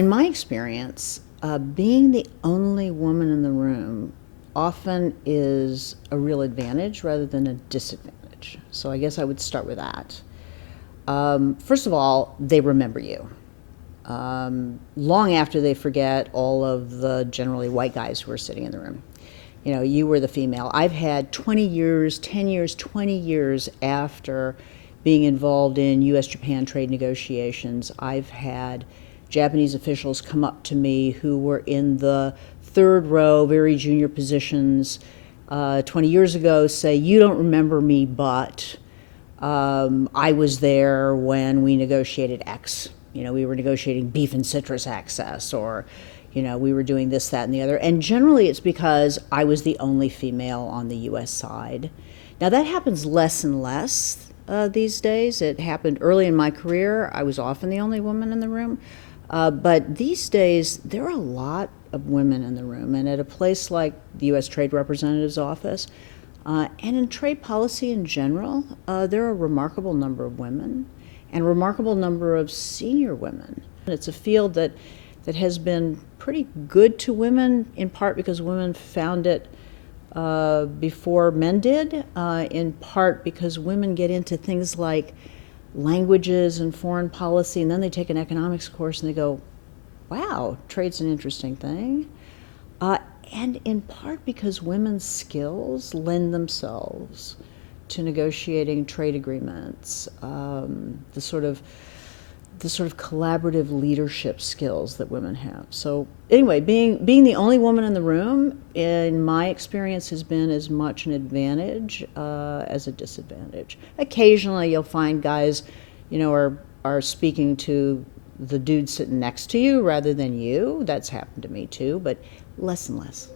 in my experience, being the only woman in the room often is a real advantage rather than a disadvantage. So I guess I would start with that. First of all, they remember you. Long after they forget all of the generally white guys who are sitting in the room. You know, you were the female. I've had 20 years, 10 years, 20 years after being involved in U.S.-Japan trade negotiations, I've had Japanese officials come up to me who were in the third row, very junior positions, 20 years ago, say, "You don't remember me, but I was there when we negotiated X. You know, we were negotiating beef and citrus access, or, you know, we were doing this, that, and the other." And generally it's because I was the only female on the U.S. side. Now that happens less and less these days. It happened early in my career. I was often the only woman in the room. But these days, there are a lot of women in the room. And at a place like the U.S. Trade Representative's Office, and in trade policy in general, there are a remarkable number of women and a remarkable number of senior women. It's a field that has been pretty good to women, in part because women found it before men did, in part because women get into things like languages and foreign policy, and then they take an economics course and they go, wow, trade's an interesting thing. And in part because women's skills lend themselves to negotiating trade agreements, the sort of collaborative leadership skills that women have. So anyway, being the only woman in the room, in my experience, has been as much an advantage as a disadvantage. Occasionally you'll find guys, you know, are speaking to the dude sitting next to you rather than you. That's happened to me too, but less and less.